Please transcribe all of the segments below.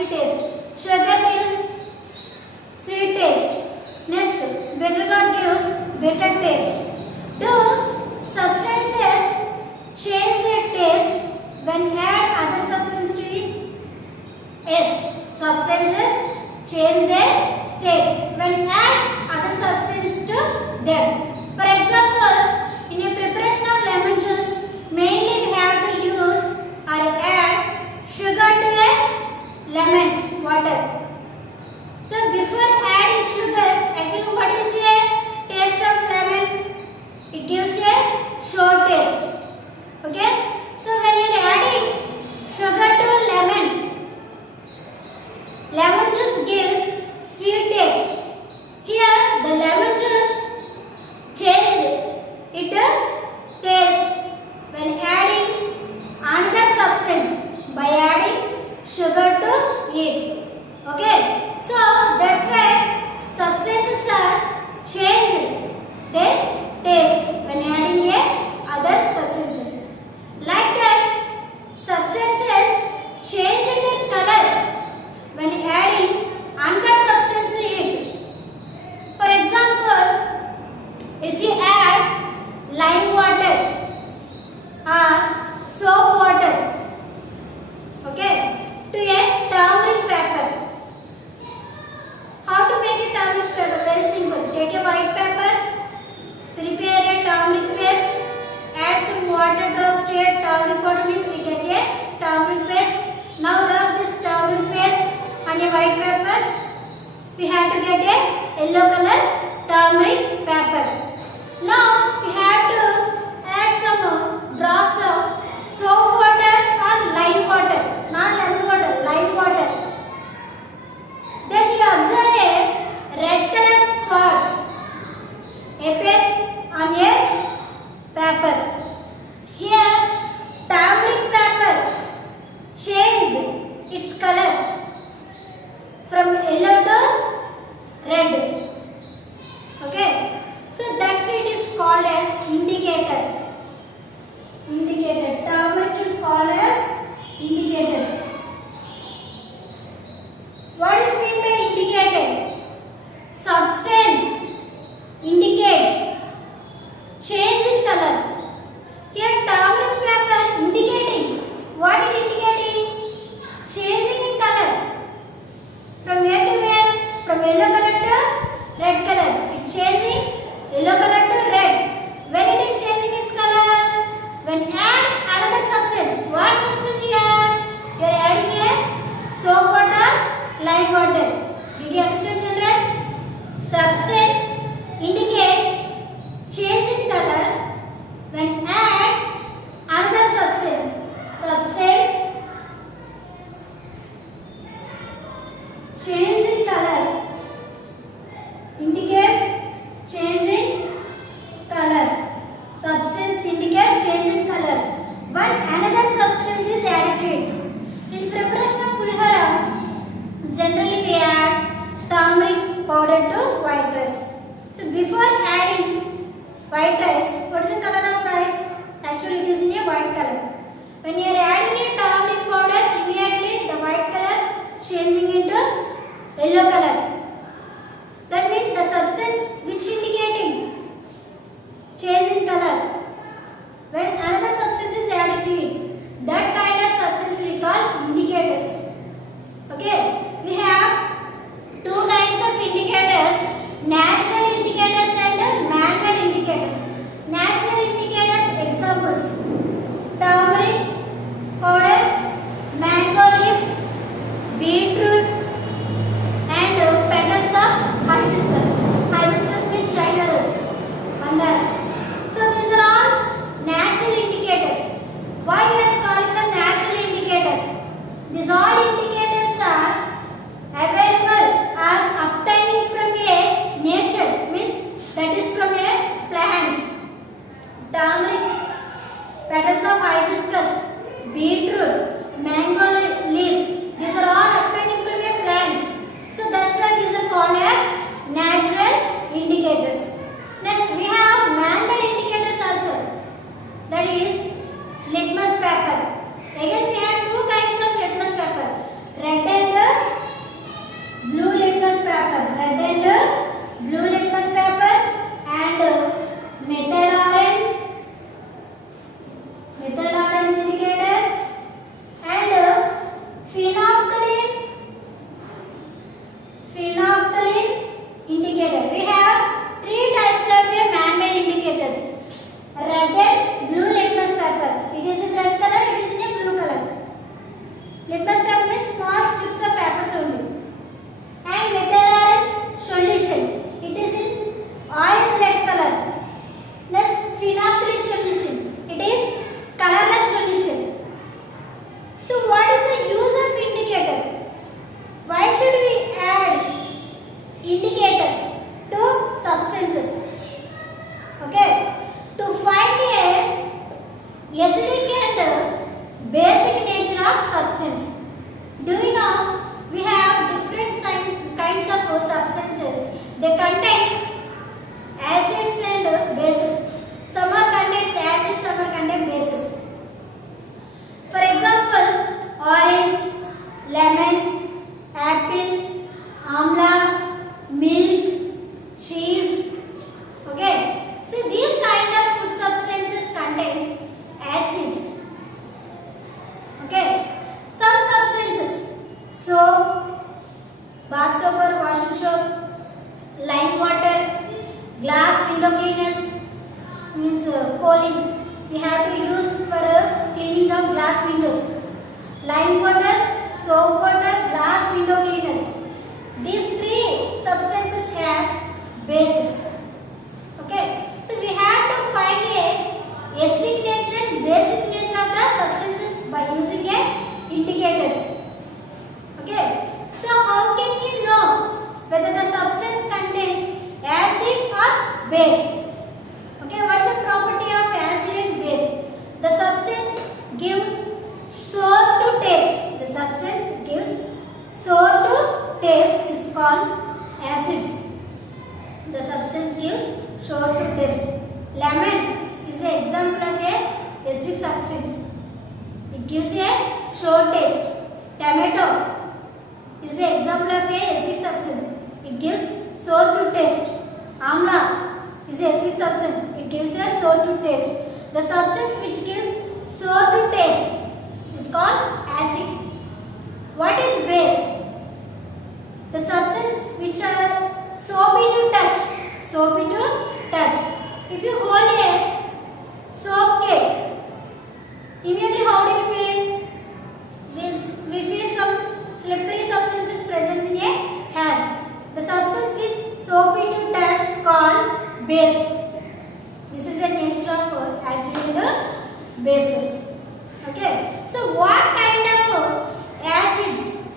sweet taste. Sugar gives sweet taste. Next, bitter gourd gives bitter taste. Do substances change their taste when add other substance to it? Yes, substances change their state when add other substance to them. For example, in a preparation of lemon juice, mainly we have to use or add sugar to a lemon water. So before adding sugar, actually what is the taste of lemon? It gives a sour taste. Okay? So when you are adding sugar to lemon juice gives sweet taste. Here the lemon juice changed its taste when adding another substance by adding sugar to it. Okay, so that's why substances are changed their taste when adding other substances. Like that, substances change their color when adding another substance to it. For example, if you add lime water or soap water, okay, to a turmeric paper. How to make a turmeric paper? Very simple. Take a white paper, prepare a turmeric paste, add some water drops to a turmeric powder, means we get a turmeric paste. Now rub this turmeric paste on a white paper. We have to get a yellow color turmeric paper. Now we have to add some drops of soap water or lime water, not lemon water, lime water. Then you observe a red color spots appear on a paper. Here turmeric paper change its color from yellow to red. Okay, so that's why it is called as indicator. Indicator. Turmeric is called as indicator. What is meant by indicator? Substance indicates change in color. Here turmeric paper indicating. What it indicating? Changing in color. From where to where? From yellow color to red color. It's changing yellow color to red. When it is changing its color? When add another substance. What substance you add? You are adding a soap water, lime water. Did you understand, children? Substance indicate change in color when add another substance. Substance change in color indicates change in color. Substance indicates change in color when another substance is added to it. In preparation of pulihara, generally we add turmeric powder to white rice. So before adding white rice, what is the color of rice? Actually it is in a white color. When you are adding a turmeric powder, immediately the white color changing into yellow color. That means the substance which indicating change in color when another substance is added to it. That kind of substance we call indicators. Okay, we have two kinds of indicators: natural indicators and man-made indicators. Natural indicators examples: turmeric powder, mango leaf, beetroot, and petals of hibiscus. Hibiscus means China rose, mandara. So these are all natural indicators. Why we are calling them natural indicators? These all indicators are available or obtaining from a nature, means that is from a plants. Turmeric, petals of hibiscus, beetroot, mango leaf. These are all obtaining from a window cleaners means cooling. We have to use for cleaning of glass windows. Lime water, soap water, glass window cleaners. These three substances has bases. Okay, so we have to find a acidic nature and basic nature of the substances by using a indicators. Okay, so how can you know whether the substance contains acid or base? Okay, what's the property of acid and base? The substance gives sour to taste. The substance gives sour to taste is called acids. The substance gives sour to taste. Lemon is an example of a acidic substance. It gives a sour taste. Tomato is an example of a acidic substance. It gives sour to taste. Amla is a acidic substance. It gives a sour to taste. The substance which gives sour to taste is called acid. What is base? The substance which are soapy to touch. Soapy to touch. If you hold a soap cake, immediately how do you feel? We feel some slippery substances present in a hand. The substance which soapy to touch called base. This is the nature of acid and bases. Okay. So what kind of acids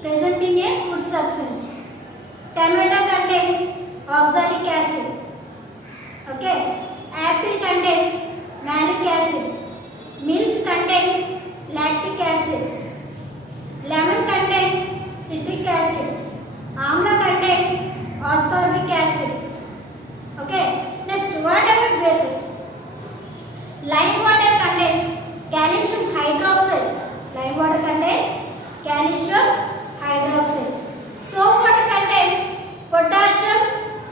present in a food substance? Tomato contains oxalic acid. Okay. Apple contains malic acid. Milk contains lactic acid. Lemon contains citric acid. Amla contains ascorbic acid. Okay. Next, what about bases? Lime water contains calcium hydroxide. Lime water contains calcium hydroxide. Soap water contains potassium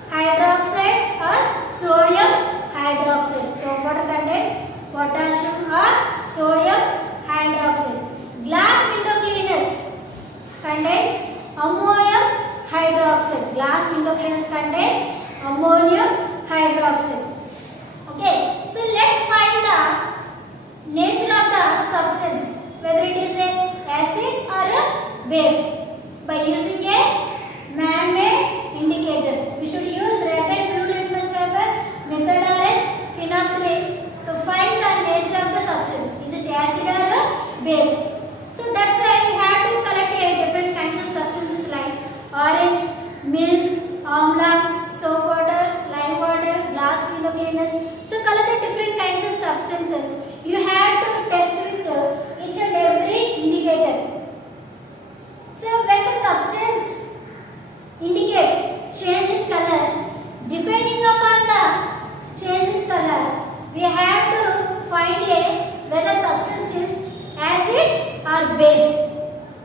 hydroxide or sodium hydroxide. Soap water contains potassium or sodium hydroxide. Glass window cleaners contains ammonium hydroxide. Glass window cleaners contains ammonium hydroxide. Okay, so let's find the nature of the substance, whether it is an acid or a base, by using a man-made indicators. We should use red and blue litmus paper, methanol and phenolphthalein to find the nature of the substance. Is it acid or a base? So that's why we have to collect different kinds of substances like orange, milk, amla, soap water, lime water, glass window cleaners. So collect the different kinds of substances. You have to test with each and every indicator. So when the substance indicates change in color, depending upon the change in color, we have to find whether substance is acid or base.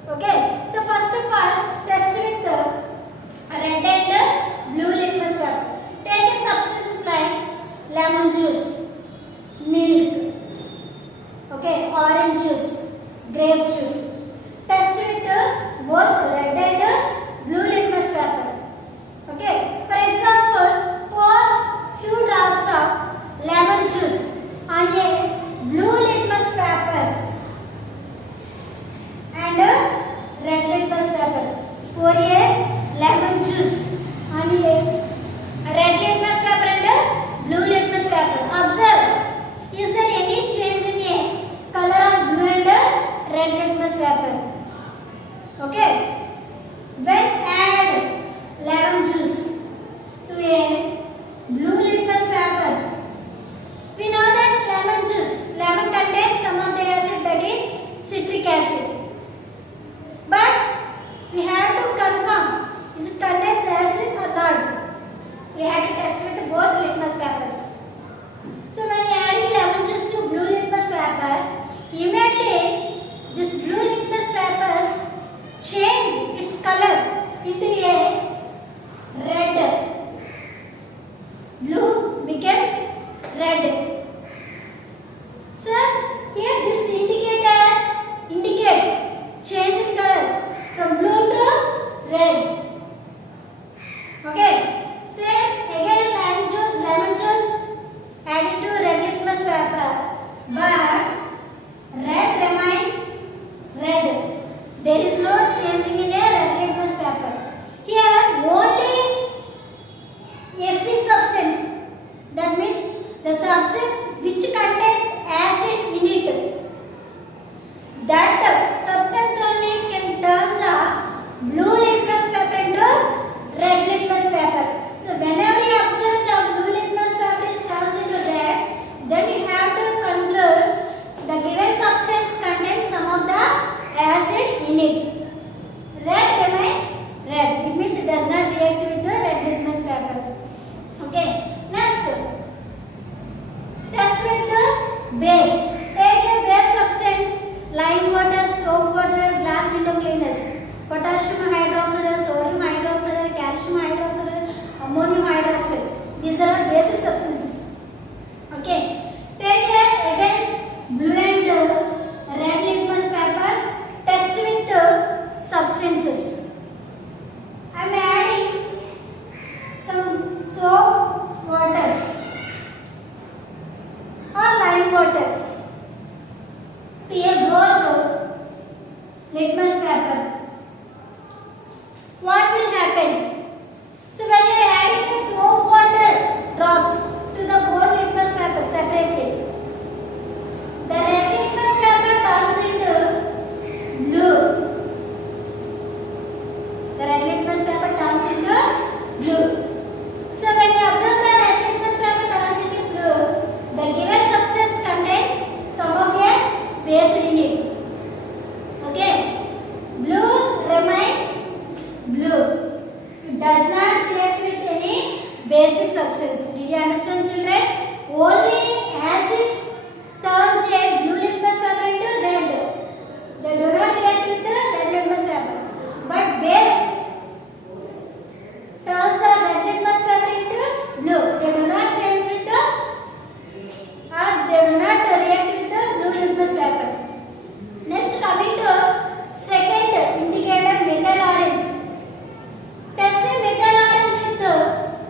Okay. So first of all, test with red and blue litmus paper. Take a substances like lemon juice, milk, okay, orange juice, grape juice. Test with both red and blue litmus paper. Okay. For example, pour few drops of lemon juice on a blue litmus paper and red litmus paper. Pour a lemon juice on a red litmus paper and blue litmus paper. Observe, is there any change in a color of blue and red litmus paper? Okay. When add lemon juice to a blue litmus paper, we know that lemon contains some of the acid, that is citric acid. But we have to confirm, is it contains acid or not? We have to test with both litmus papers. So when adding lemon juice to blue litmus paper, immediately this blue litmus papers change its color into a red. Blue becomes red. So here this indicator indicates change in color from blue to red. Okay. Same again lime juice changing in a red litmus paper. Here only acid substance, that means the substance which contains acid in it, that substance only can turn the blue litmus paper into red litmus paper. So whenever you observe the blue litmus paper is turns into red, then you have to conclude the given substance contains some of the acid in it. Red remains red. It means it does not react with the red litmus paper. Okay. Next, test with the base. Take a base substance, lime water, soap water, glass window cleaners, potassium hydroxide, sodium hydroxide, calcium hydroxide, ammonium hydroxide. These are basic substances. Okay. Take again blue and red litmus paper. Test with the substances. I am adding some soap water or lime water to a both litmus paper. What will happen? So when you are adding a soap water drops to the both litmus paper separately, the red litmus paper turns into blue. The red litmus paper turns into blue. So when you observe the red litmus paper turns into blue, the given substance contains some of a base in it. Okay. Blue remains blue. It does not react with any basic substance. Did you understand, children? Only acids turns a blue litmus paper into red. They do not react with the red litmus paper. But base turns a red litmus paper into blue. They do not change with the, or they do not react with the blue litmus paper. Next, coming to second indicator, methyl orange. Test a methyl orange with the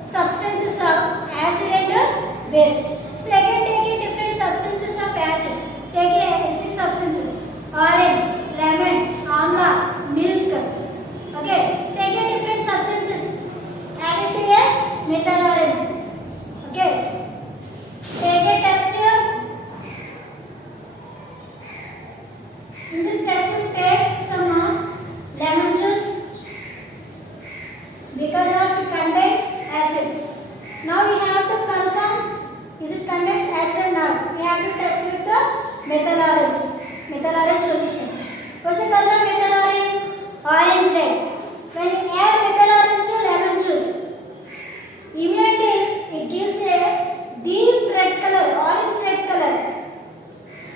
substances of acid and base. So again take a different substances of acids. Take a acid substances, orange, lemon, amla, milk. Okay, take a different substances, add it to a methyl orange. Okay, take a test here. In this test you take some lemon juice because of it contains acid. Now we have to confirm is it contains acid or not. We have to test with the methyl orange solution. What's the color of methyl orange? Orange red. When you add methyl orange to lemon juice, immediately it gives a deep red color, orange red color.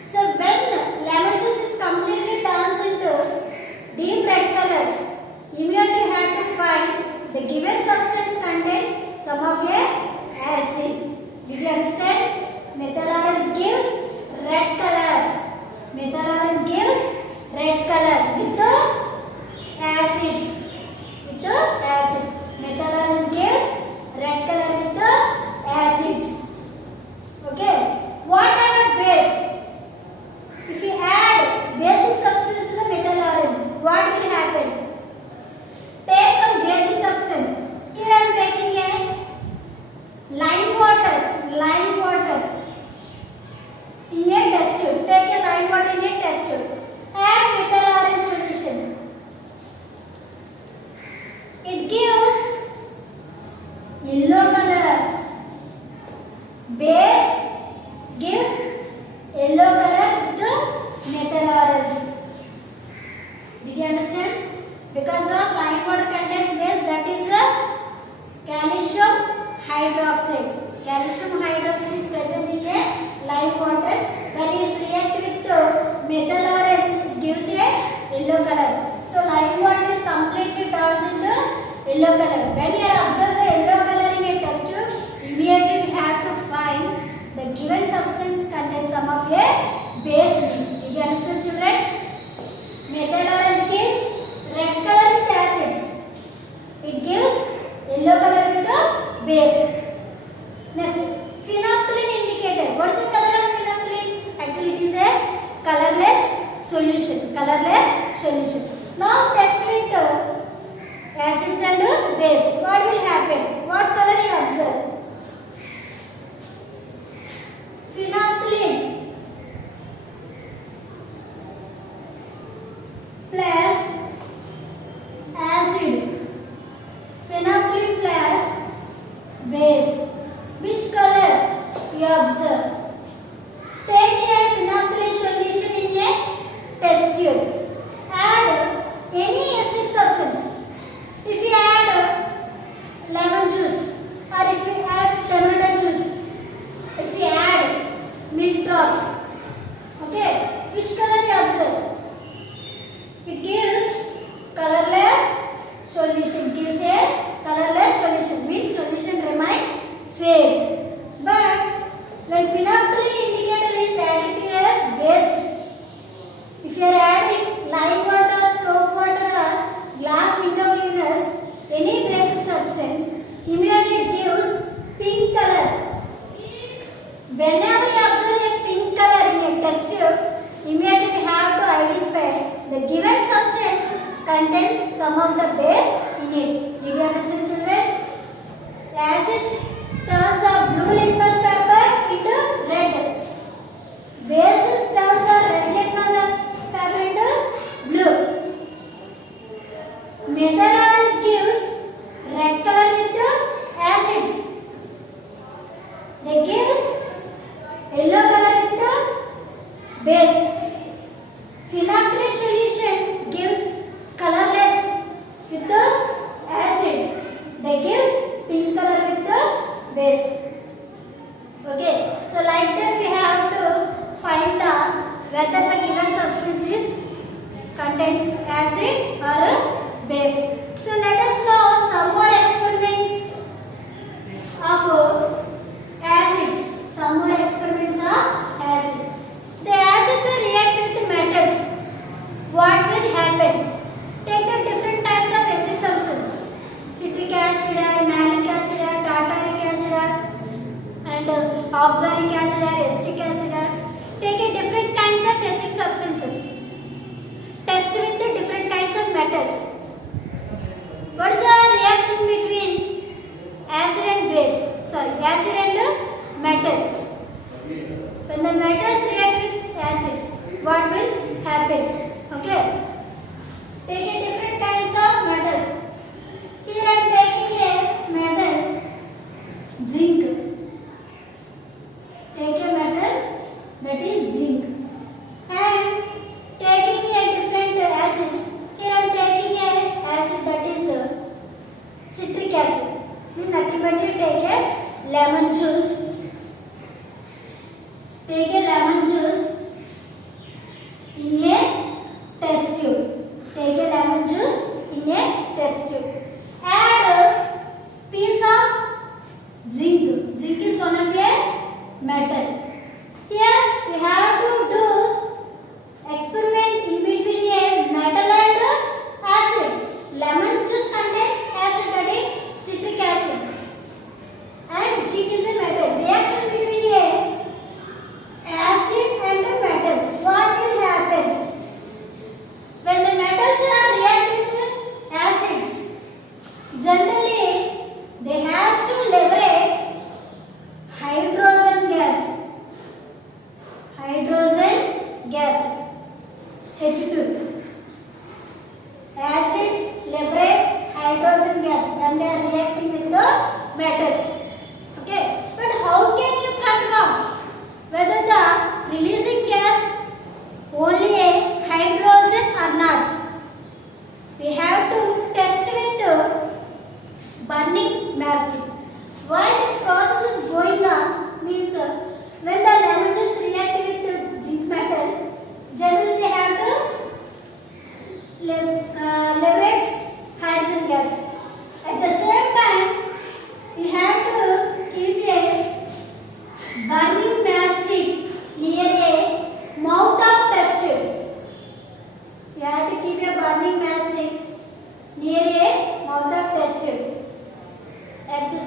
So when lemon juice is completely turns into deep red color, immediately you have to find the given substance contains some of a acid. Did you understand? Methyl orange gives red color. Methyl orange gives red color with the acids. Methyl orange gives red color with the acids. Okay. What about base? If you add basic substance to the methyl orange, what will happen? Take some basic substance. Here I am taking a lime water in a test tube. Take a lime water in a test tube. Add methyl orange solution. It gives yellow color. Base gives yellow color with the methyl orange. Did you understand? Because of lime water contains base, that is a calcium hydroxide. Calcium hydroxide is present in a lime water. When it reacts with the methyl orange, it gives a yellow color. So lime water is completely turns into yellow color. When you observe the yellow color in a test tube, immediately we have to find the given substance contains some of a base in it. Did you understand, children? Methyl orange gives red color with acids. It gives yellow color with the base. Next, phenolphthalein indicator. What is the color of phenolphthalein? Actually, it is a colorless solution. Now test with base, what will happen? What color you observe? Phenolphthalein plus acid. Phenolphthalein plus base. Which color you observe? Take a phenolphthalein solution in a test tube. Add any acid substance. If you add lemon juice or if you add tomato juice, if you add milk drops, okay, which color you observe? It gives colorless solution. Gives a colorless solution. Means solution remain same. But when phenolphthalein indicator is added to a base, if you are adding lime water, soap water or glass window cleaners, any basic substance, immediately it gives pink color. Whenever you observe a pink color in a test tube, immediately we have to identify the given substance contains some of the base in it. Did you understand, children? The acids turns the blue litmus paper into red. Bases turns the red litmus paper into blue. Methyl orange gives red color with the acids. They gives yellow color with the base. Phenolphthalein solution gives colorless with the acid. They gives pink color with the base. Okay, so like that we have to find the whether the given substance is contains acid or base. So let us know some more experiments of acids. Some more experiments of acids. The acids are reacting with metals. What will happen? Take the different types of acid substance. Citric acid, malic acid, tartaric acid, and oxalic acid, acetic acid. Take a different kinds of acid substances. Test with the different kinds of metals. What is the reaction between acid and base? Sorry, acid and metal. When the metals react with acids, what will happen? Okay. Take a different kinds of metals. Here I am taking a metal, zinc. Take a metal that is zinc. And taking a different acids. Here I am taking a acid that is citric acid. Nothing but you take a lemon juice. Take a lemon juice in a test tube. Take a lemon juice in a test tube. Add a piece of zinc. Zinc is one of a metal. Here we have to do experiment in between a metal and acid. Lemon juice contains acid, that is citric acid, and zinc is a metal. Reaction between a acid and a metal. What will happen? When the metals are reacting with acids, generally they has to liberate hydrogen gas. Hydrogen gas, H2. Acids liberate hydrogen gas when they are reacting with the metals. Okay, but how can you confirm whether the releasing gas only a hydrogen or not? We have to test with burning mastic. While this process is going on, means when the lemon juice react with the zinc metal, generally they have to liberate hydrogen gas. At the same time, we have to keep a burning mastic near a mouth of test tube. We have to keep a burning mastic near a mouth of test tube. At the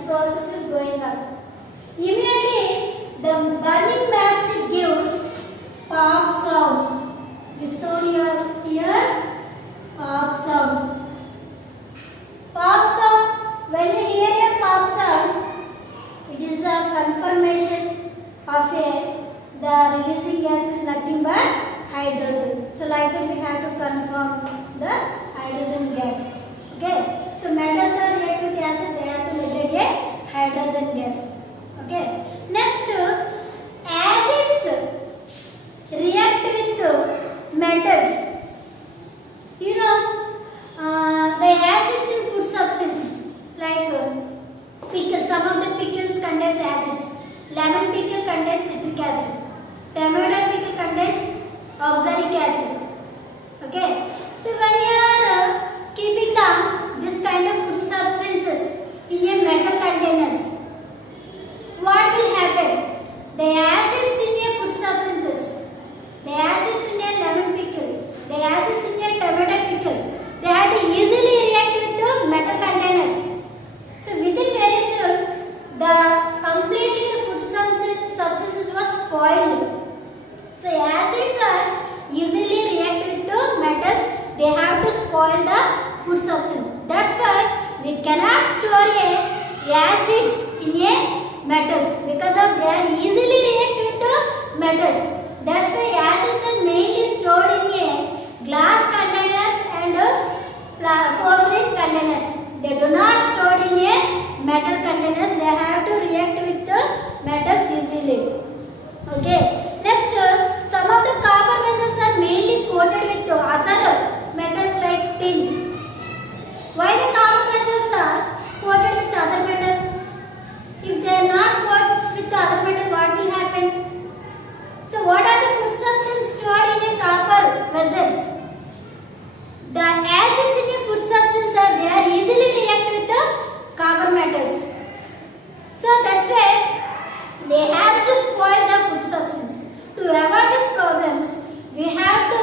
conformation of the releasing gas is nothing but hydrogen. So like that we have to confirm the hydrogen gas. Okay. So metals are react with acid, they have to liberate a hydrogen gas. Okay. Next, acids react with metals. You know, the acids in food substances like pickles. Some of the pickles contains acids. Lemon pickle contains citric acid. Tomato pickle contains oxalic acid. Okay. So when you are keeping this kind of food substances in a metal containers, what will happen? The acids in a food substances, the acids in a lemon pickle, the acids in a tomato pickle, they have to easily react with the metal containers. So within very soon, completely the food substances was spoiled. So acids are easily react with the metals. They have to spoil the food substance. That's why we cannot store acids in a metals because of they are easily react with the metals. That's why acids are mainly stored in a glass containers and porcelain containers. They do not stored in a metal containers. They have to react with the metals easily. Okay. Next, some of the copper vessels are mainly coated with other metals like tin. Why the copper vessels are coated with other metal? If they are not coated with other metal, what will happen? So what are the food substances stored in a copper vessels? The acids in a food substance they are easily react with the copper metals. So that's why they have to spoil the food substance. To avoid these problems, we have to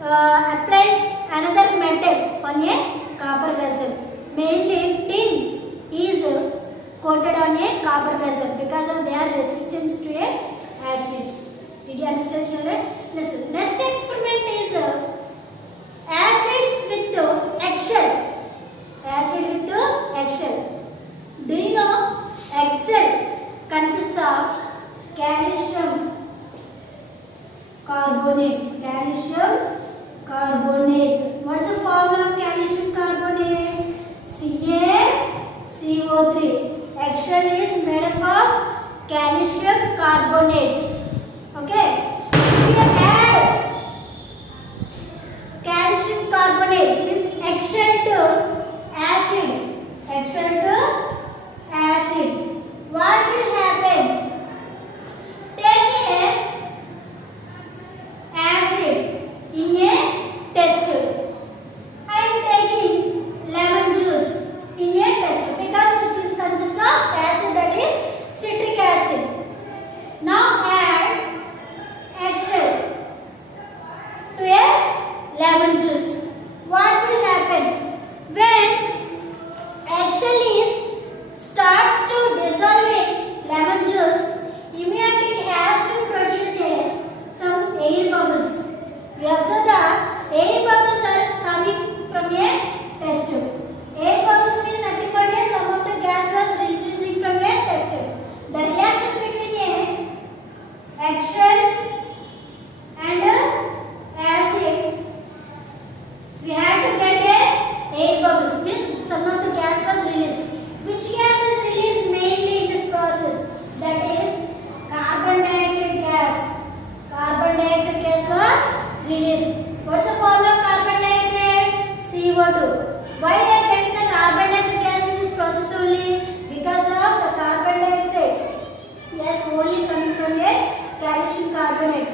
apply another metal on a copper vessel. Mainly tin is coated on a copper vessel because of their resistance to acids. Did you understand, children? Listen. Next experiment is acid with eggshell. Acid with eggshell. Do you know eggshell consists of calcium carbonate. Calcium carbonate. What is the formula of calcium carbonate? CaCO3. Eggshell is made up of calcium carbonate. Okay. If you add calcium carbonate, this eggshell to acid. Eggshell to acid. What will happen? Take a acid in a test tube. I am taking lemon juice in a test tube because it consists of acid, that is citric acid. Now add eggshell to a lemon juice. What will happen? When eggshell starts to dissolve in lemon juice, immediately it has to produce some air bubbles. We observe the air bubbles are coming from a test tube. Air bubbles means nothing but some of the gas was releasing from a test tube. The reaction between a eggshell and acid, we have to get a air bubbles means some of the gas was released. Which gas is released mainly in this process? That is carbon dioxide gas. Carbon dioxide gas was released. What's the formula of carbon dioxide? CO2. Why they are getting the carbon dioxide gas in this process only? Because of the carbon dioxide gas only coming from a calcium carbonate.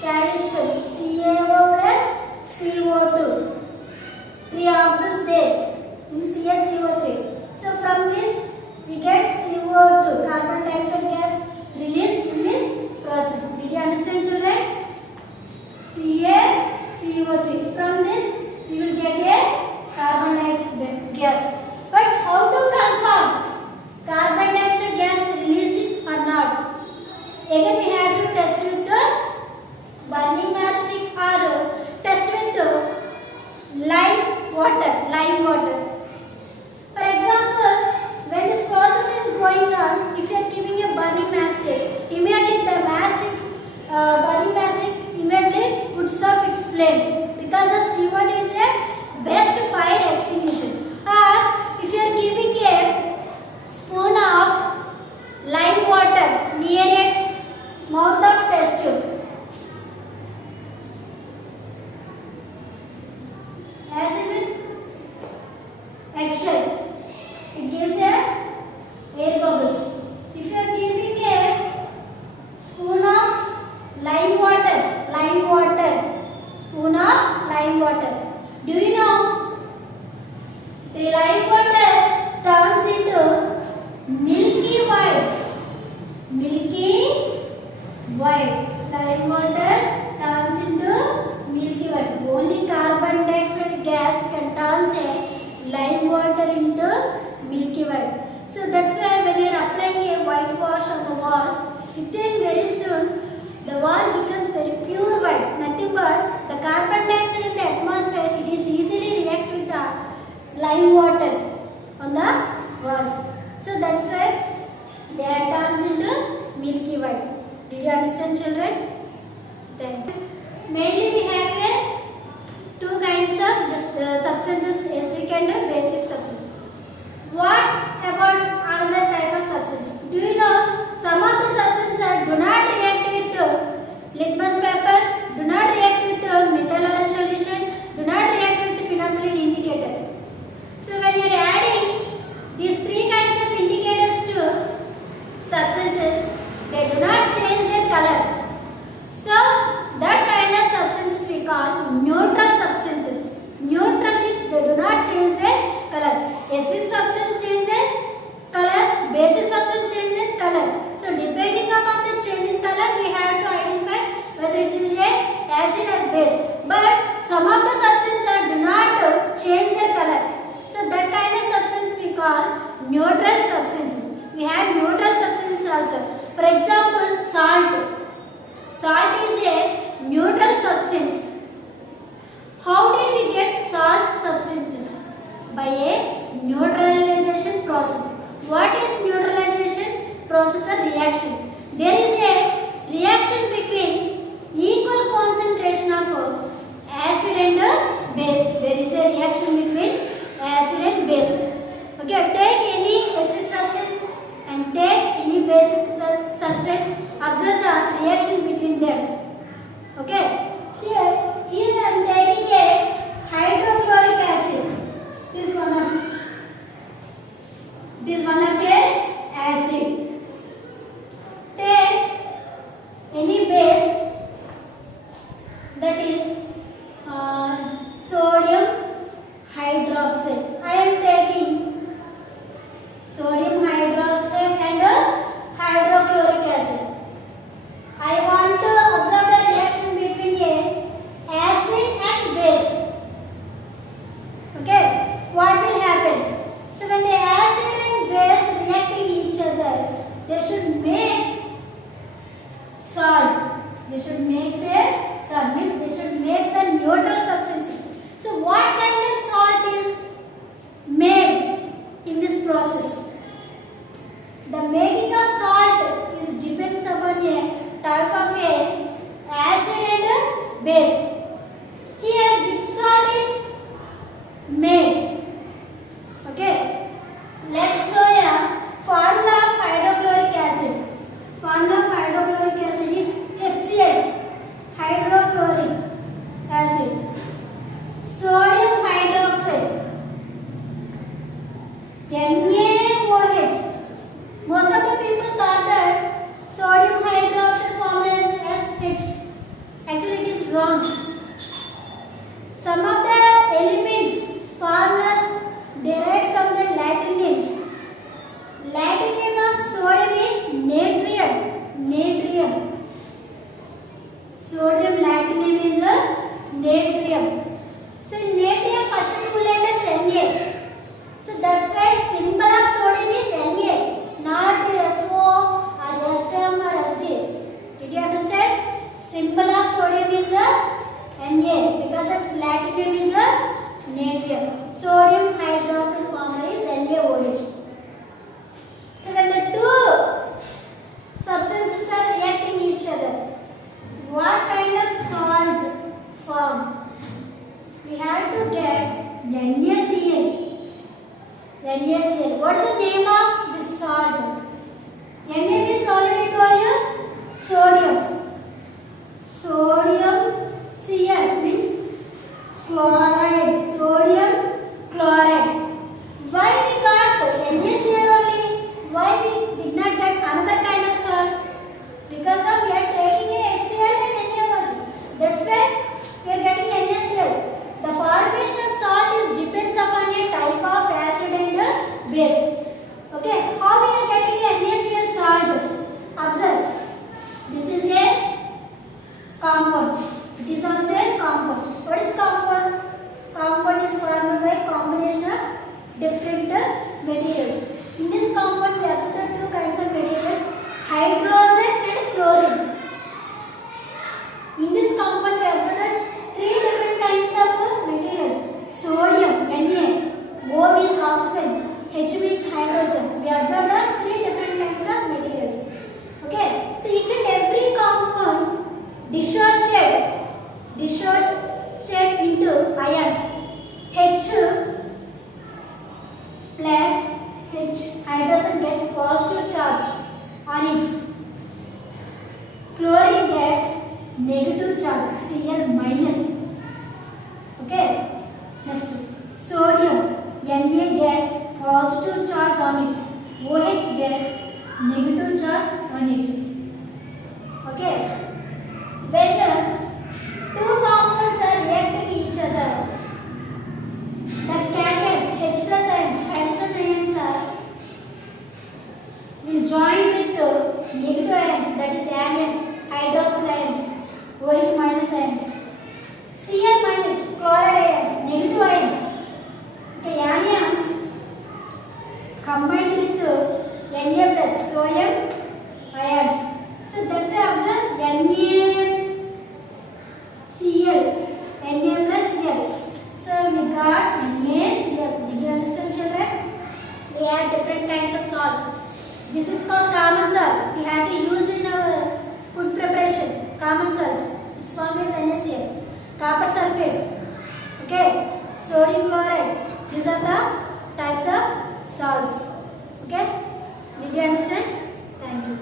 Calcium CaO plus CO2. 3 oxygens there in CaCO3. So from this we get CO2, carbon dioxide gas released in this process. Did you understand, children? CaCO3. From this we will get a carbon dioxide gas. But how to confirm carbon dioxide gas releasing or not? Again we have to test with the burning mastic or test with the lime water. For example, when this process is going on, if you are keeping a barium acid immediately puts off its flame because the C1 is a best fire extinguisher. Or if you are keeping a spoon of lime water near a mouth of test tube, acid with eggshell, it gives a air bubbles. If you are keeping a spoon of lime water, spoon of lime water, do you know the lime water turns into milky white. Lime water turns into milky white. Only carbon dioxide gas can turn a lime water into milky white. So that's why when you are applying a whitewash on the walls, within very soon the wall becomes very pure white. Nothing but the carbon dioxide in the atmosphere, it is easily react with the lime water on the walls. So that's why they are turns into milky white. Did you understand, children? So thank you. Mainly we have two kinds of substances, acidic and basic substance. What about another type of substance? Do you know some of the substances do not react with litmus paper, do not react with methyl orange solution, do not react with phenolphthalein indicator. So when you are adding these three kinds of indicators to substances, they do not change their color. So that kind of substances we call neutral substances. Neutral means they do not change their color. Acidic substance change their color, basic substance change their color. So depending upon the change in color, we have to identify whether it is a acid or base. But some of the substances do not change their color. So that kind of substance we call neutral substances. We have neutral substances also. For example, salt. Salt is a neutral substance. How did we get salt substances? By a neutralization process. What is neutralization process or reaction? There is a reaction between equal concentration of acid and base. There is a reaction between acid and base. Okay, take any acid substance and take any basic substance. Observe the reaction between them. Okay, here I am taking a hydrochloric acid. This one of a acid. Take any base, that is sodium hydroxide. I am taking sodium hydroxide and hydrochloric acid. I want to observe the reaction between a acid and base. Okay, what will happen? So when the acid and base reacting each other, they should make salt. They should make the neutral substances. So what kind of salt is made? NaCl. What is the name of this salt? Na means already told you sodium. Sodium Cl means chloride. Sodium chloride. Why we got NaCl only? Why we did not get another kind of salt? Because of we are taking a HCl and NaOH. That's why we are getting NaCl. The formation of salt is depends upon a type of acid and base. Okay, how we are getting a NaCl salt? Observe. This is a compound. It is also a compound. What is compound? Compound is formed by combination of different materials. In this compound, we observe two kinds of materials: hydrogen and chlorine. In this compound, we observe three different kinds of materials: sodium Na, O means oxygen, H means hydrogen. We observe three different kinds of materials. Okay, so each and every compound dissociate into ions. H plus H hydrogen gets positive charge on its. Chlorine gets negative charge Cl minus. Okay, next sodium Na get positive charge on it, OH get negative charge on it. Okay, when two compounds are reacting each other, the cations H plus ions, hydrogen ions will join with negative ions, that is anions, hydroxyl ions, OH minus ions, Cl minus, chloride ions, negative ions. Okay, anions combined with Na plus, sodium ions. So that's why observe NaCl, Na plus Cl. So we got NaCl. Did you understand, children? We have different kinds of salts. This is called common salt. We have to use in our food preparation. Common salt. Its form is NaCl. Copper sulfate. Okay. Sodium chloride. These are the types of salts. Okay. Did you understand? Thank you.